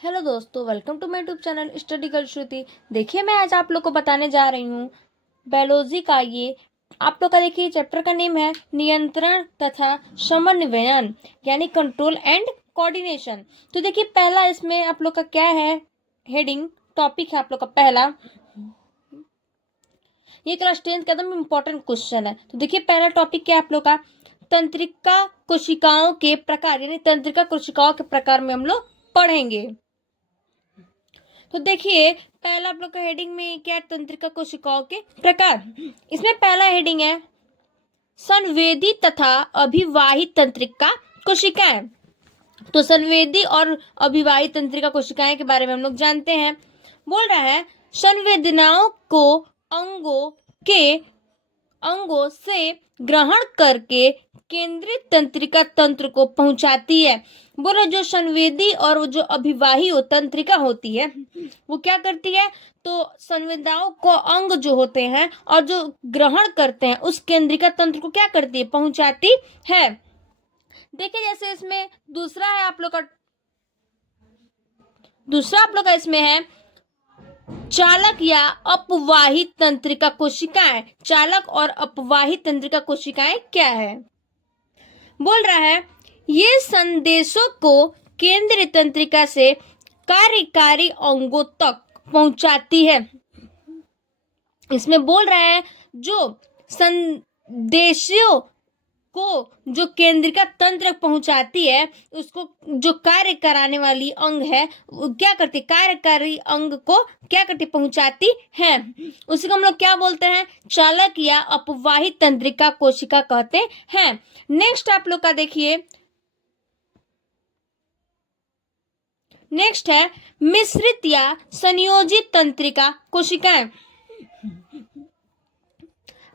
Hello दोस्तों, welcome to my YouTube channel study girl Shruti. देखिए, मैं आज आप लोग को बताने जा रही हूँ बायोलॉजी का ये आप लोग का देखिए चैप्टर का नेम है नियंत्रण तथा समन्वयन, यानी कंट्रोल एंड कोऑर्डिनेशन। तो देखिए, पहला इसमें आप लोग का क्या है, हेडिंग टॉपिक है आप लोग का पहला। ये क्लास 10 का एकदम इम्पोर्टेंट क्वेश्चन है। तो देखिए, पहला टॉपिक क्या है आप लोग का, तंत्रिका कोशिकाओं के प्रकार, यानी तंत्रिका कोशिकाओं के प्रकार में हम लोग पढ़ेंगे। तो देखिए, पहला आप लोग का हेडिंग में क्या है, तंत्रिका कोशिकाओं के प्रकार। इसमें पहला हेडिंग है संवेदी तथा अभिवाही तंत्रिका कोशिकाएं। तो संवेदी और अभिवाही तंत्रिका कोशिकाएं के बारे में हम लोग जानते हैं। बोल रहा है संवेदनाओं को अंगों से ग्रहण करके केंद्रित तंत्रिका तंत्र को पहुंचाती है। बोलो, जो संवेदी और जो अभिवाही तंत्रिका होती है वो क्या करती है, तो संवेदनाओं को अंग जो होते हैं और जो ग्रहण करते हैं उस केंद्रिका तंत्र को क्या करती है, पहुंचाती है। देखिए, जैसे इसमें दूसरा आप लोग का इसमें है चालक या अपवाही तंत्रिका कोशिकाएं। चालक और अपवाही तंत्रिका कोशिकाएं क्या है। बोल रहा है ये संदेशों को केंद्रीय तंत्रिका से कार्यकारी अंगों तक पहुंचाती है। इसमें बोल रहा है जो संदेशों को जो केंद्रिका तंत्र पहुंचाती है, उसको जो कार्य कराने वाली अंग है वो क्या करती है, कार्यकारी अंग को क्या करती, पहुंचाती है। उसी को हम लोग क्या बोलते हैं, चालक या अपवाही तंत्रिका कोशिका कहते हैं। नेक्स्ट आप लोग का देखिए, नेक्स्ट है मिश्रित या संयोजित तंत्रिका कोशिकाएं।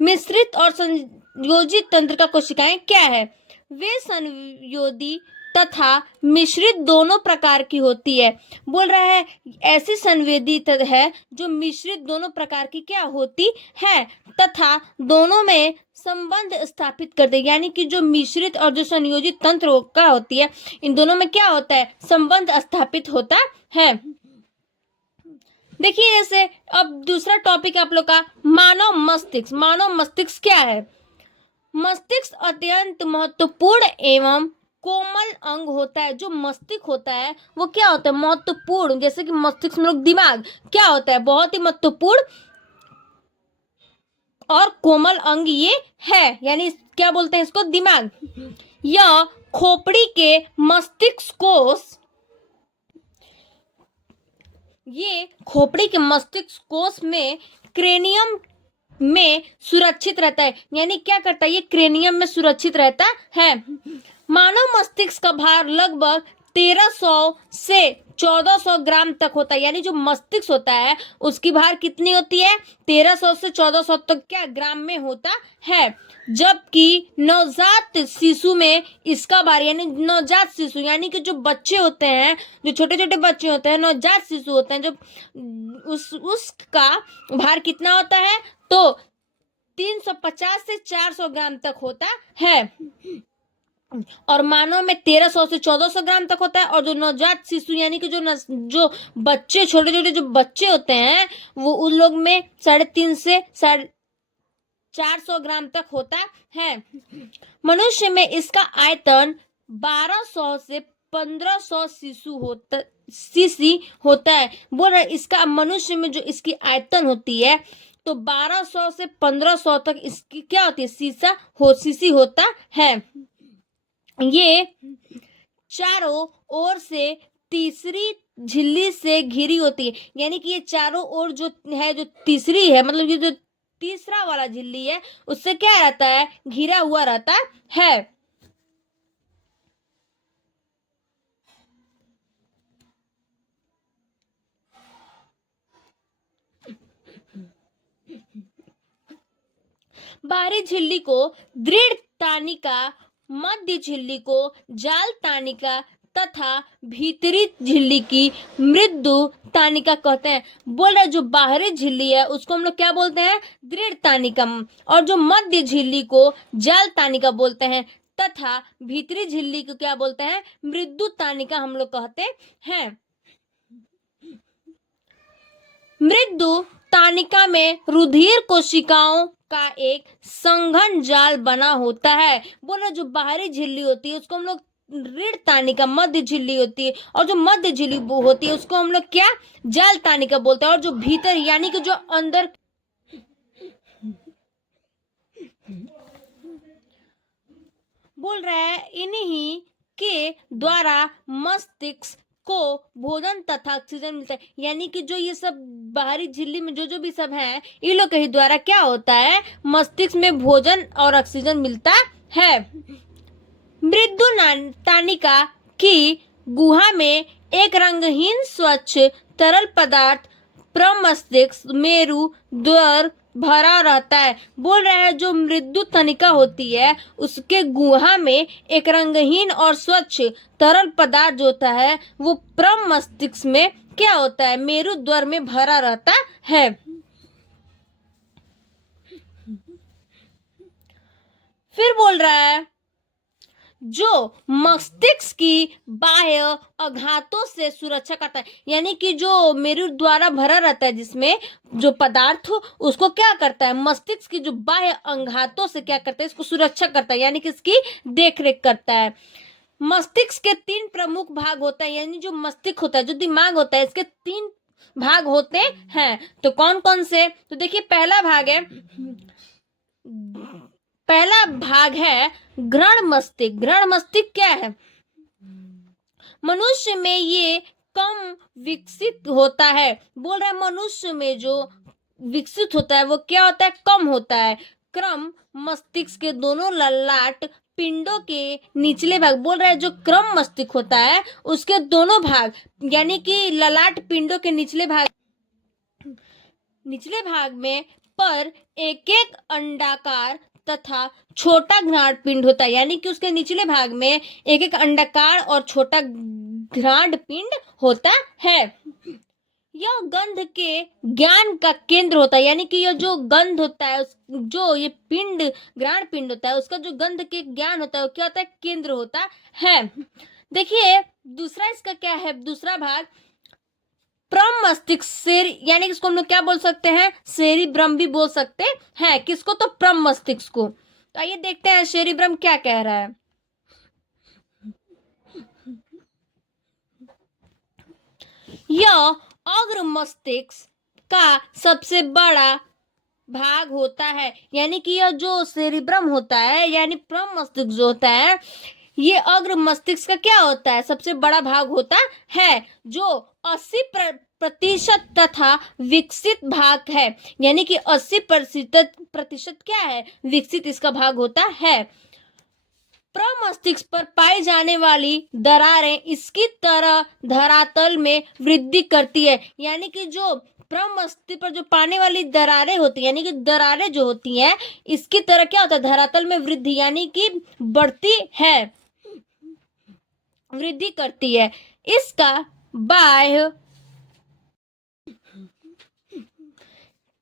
मिश्रित और संयोजित तंत्रिका कोशिकाएं क्या है। वे संयोजी तथा मिश्रित दोनों प्रकार की होती है। बोल रहा है ऐसी संवेदी है जो मिश्रित दोनों प्रकार की क्या होती है तथा दोनों में संबंध स्थापित करते हैं। यानी कि जो मिश्रित और जो संयोजित तंत्र का होती है, इन दोनों में क्या होता है, संबंध स्थापित होता है। देखिए, जैसे अब दूसरा टॉपिक आप लोग का मानव मस्तिष्क। मानव मस्तिष्क क्या है। मस्तिष्क अत्यंत महत्वपूर्ण एवं कोमल अंग होता है। जो मस्तिष्क होता है वो क्या होता है, महत्वपूर्ण। जैसे कि मस्तिष्क में लोग दिमाग क्या होता है, बहुत ही महत्वपूर्ण और कोमल अंग ये है, यानी क्या बोलते हैं इसको, दिमाग। यह खोपड़ी के मस्तिष्क कोश, ये खोपड़ी के मस्तिष्क कोश में क्रेनियम में सुरक्षित रहता है। यानी क्या करता है, ये क्रेनियम में सुरक्षित रहता है। मानव मस्तिष्क का भार लगभग 1300 से 1400 ग्राम तक होता है। यानी जो मस्तिष्क होता है उसकी भार कितनी होती है, 1300 से 1400 तक क्या ग्राम में होता है। जबकि नवजात शिशु में इसका भार, यानी नवजात शिशु यानी कि जो बच्चे होते हैं, जो छोटे छोटे बच्चे होते हैं, नवजात शिशु होते हैं, जब उसका भार कितना होता है, तो 350 से 400 ग्राम तक होता है। और मानव में 1300 से 1400 ग्राम तक होता है। और जो नवजात शिशु यानी कि जो बच्चे, छोटे छोटे जो बच्चे होते हैं, वो उन लोग में 350 से 450 ग्राम तक होता है। मनुष्य में इसका आयतन 1200 से 1500 सीसी होता है। बोल रहा है इसका मनुष्य में जो इसकी आयतन होती है, तो 1200 से 1500 तक इसकी क्या होती है, सीसी होता है। ये चारों ओर से तीसरी झिल्ली से घिरी होती है। यानी कि ये चारों ओर जो है, जो तीसरी है, मतलब ये जो तीसरा वाला झिल्ली है, उससे क्या रहता है, घिरा हुआ रहता है। बाहरी झिल्ली को दृढ़ तानिका, मध्य झिल्ली को जाल तानिका तथा भीतरी झिल्ली की मृदु तानिका कहते हैं। बोल रहे जो बाहरी झिल्ली है उसको हम लोग क्या बोलते हैं, दृढ़ तानिका, और जो मध्य झिल्ली को जाल तानिका बोलते हैं तथा भीतरी झिल्ली को क्या बोलते हैं, मृदु तानिका हम लोग कहते हैं। मृदु तानिका में रुधिर कोशिकाओं का एक संघन जाल बना होता है। बोला जो बाहरी झिल्ली होती है उसको हम लोग ऋण तानिका, मध्य झिल्ली होती है, और जो मध्य झिल्ली होती है उसको हम लोग क्या, जाल तानिका बोलते हैं। और जो भीतर यानी कि जो अंदर बोल रहा है, इन्हीं के द्वारा मस्तिष्क को भोजन तथा ऑक्सीजन मिलता है। यानी कि जो ये सब बाहरी झिल्ली में जो जो भी सब है, इन लोग के ही द्वारा क्या होता है, मस्तिष्क में भोजन और ऑक्सीजन मिलता है। मृदु तानिका की गुहा में एक रंगहीन स्वच्छ तरल पदार्थ प्रमस्तिष्क मेरु द्वार भरा रहता है। बोल रहा है जो मृदु तनिका होती है उसके गुहा में एक रंगहीन और स्वच्छ तरल पदार्थ जो होता है वो प्रमस्तिष्क में क्या होता है, मेरु द्वार में भरा रहता है। फिर बोल रहा है जो मस्तिष्क की बाह्य आघातों से सुरक्षा करता है। यानी कि जो मेरु द्वारा भरा रहता है जिसमें जो पदार्थ उसको क्या करता है, मस्तिष्क की जो बाह्य आघातों से क्या करता है, इसको सुरक्षा करता है, यानी कि इसकी देखरेख करता है। मस्तिष्क के 3 प्रमुख भाग होता है। यानी जो मस्तिष्क होता है, जो दिमाग होता है, इसके 3 भाग होते हैं। तो कौन कौन से, तो देखिए पहला भाग है ग्रहण मस्तिष्क। ग्रहण मस्तिष्क क्या है, मनुष्य में ये कम विकसित होता है। बोल रहा है मनुष्य में जो विकसित होता है वो क्या होता है, कम होता है। क्रम मस्तिष्क के दोनों ललाट पिंडों के निचले भाग, बोल रहा है जो क्रम मस्तिष्क होता है उसके दोनों भाग यानी कि ललाट पिंडों के निचले भाग में पर एक एक अंडाकार तथा छोटा घ्राण पिंड होता है। यानी कि उसके निचले भाग में एक एक अंडाकार और छोटा घ्राण पिंड होता है। यह गंध के ज्ञान का केंद्र होता है। यानी कि यह जो गंध होता है, जो ये पिंड घ्राण पिंड होता है उसका जो गंध के ज्ञान होता है वो क्या होता है, केंद्र होता है। देखिए दूसरा इसका क्या है, दूसरा भाग प्रम मस्तिष्क से, यानी कि इसको हम लोग क्या बोल सकते हैं, सेरिब्रम भी बोल सकते हैं। किसको, तो प्रम मस्तिष्क को। तो आइए देखते हैं सेरिब्रम क्या कह रहा है। यह अग्र मस्तिष्क का सबसे बड़ा भाग होता है। यानी कि यह जो सेरिब्रम होता है यानी प्रम मस्तिष्क जो होता है ये अग्र मस्तिष्क का क्या होता है, सबसे बड़ा भाग होता है, जो 80% तथा विकसित भाग है। यानी कि 80% क्या है, विकसित इसका भाग होता है। प्रमस्तिष्क पर पाई जाने वाली दरारें इसकी तरह धरातल में वृद्धि करती है। यानी कि जो प्रमस्तिष्क पर जो पाने वाली दरारें होती है, यानी कि दरारें जो होती हैं इसकी तरह क्या होता है, धरातल में वृद्धि यानी कि बढ़ती है, वृद्धि करती है। इसका बाह्य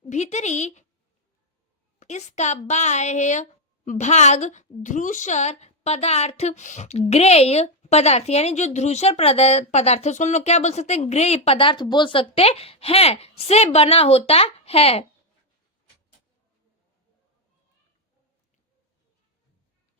भीतरी इसका बाह्य भाग धूसर पदार्थ, ग्रेय पदार्थ, यानी जो धूसर पदार्थ है उसको हम लोग क्या बोल सकते हैं, ग्रेय पदार्थ बोल सकते हैं, से बना होता है।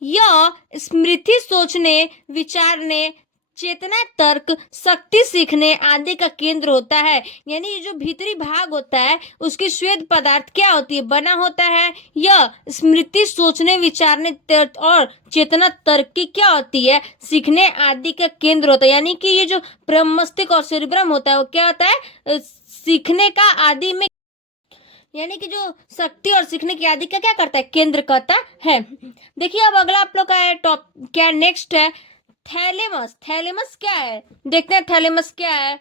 यह स्मृति, सोचने, विचारने, चेतना, तर्क, शक्ति, सीखने आदि का केंद्र होता है। यानी ये जो भीतरी भाग होता है उसकी श्वेत पदार्थ क्या होती है, बना होता है। यह स्मृति, सोचने, विचारने और चेतना, तर्क की क्या होती है, सीखने आदि का केंद्र होता है। यानी कि ये जो प्रमस्तिष्क और सेरिब्रम होता है वो क्या होता है, सीखने का आदि में, यानी कि जो शक्ति और सीखने की आदि का क्या करता है, केंद्र करता है। देखिए अब अगला आप लोग का है टॉप, क्या नेक्स्ट है, थैलेमस। थैलेमस क्या है, देखते हैं थैलेमस क्या है।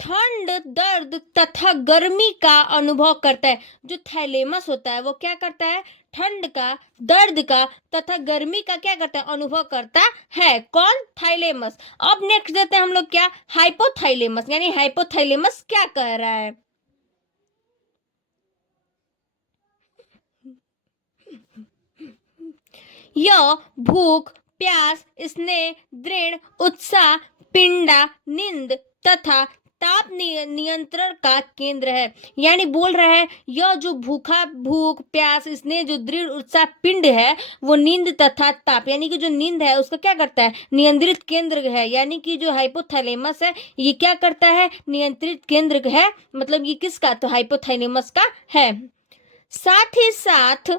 ठंड, दर्द तथा गर्मी का अनुभव करता है। जो थैलेमस होता है वो क्या करता है, ठंड का, दर्द का तथा गर्मी का क्या करता है, अनुभव करता है। कौन, थाइलेमस। अब नेक्स्ट देते हैं हम लोग क्या, हाइपोथैलेमस। यानी हाइपोथैलेमस क्या कह रहा है, यह भूख, प्यास, स्नेह, दृढ़ उत्साह, पिंडा, नींद तथा ताप नियंत्रण का केंद्र है। यानी बोल रहा है यह जो भूख प्यास स्नेह जो दृढ़ उत्साह पिंड है वो नींद तथा ताप यानी कि जो नींद है उसका क्या करता है, नियंत्रित केंद्र है। यानी कि जो हाइपोथैलेमस है ये क्या करता है, नियंत्रित केंद्र है। मतलब ये किसका, तो हाइपोथैलेमस का है। साथ ही साथ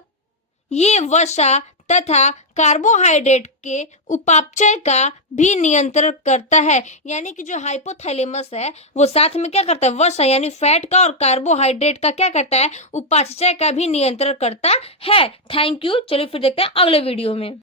ये वसा तथा कार्बोहाइड्रेट के उपापचय का भी नियंत्रण करता है। यानी कि जो हाइपोथैलेमस है वो साथ में क्या करता है, वसा यानी फैट का और कार्बोहाइड्रेट का क्या करता है, उपापचय का भी नियंत्रण करता है। Thank you. चलिए फिर देखते हैं अगले वीडियो में।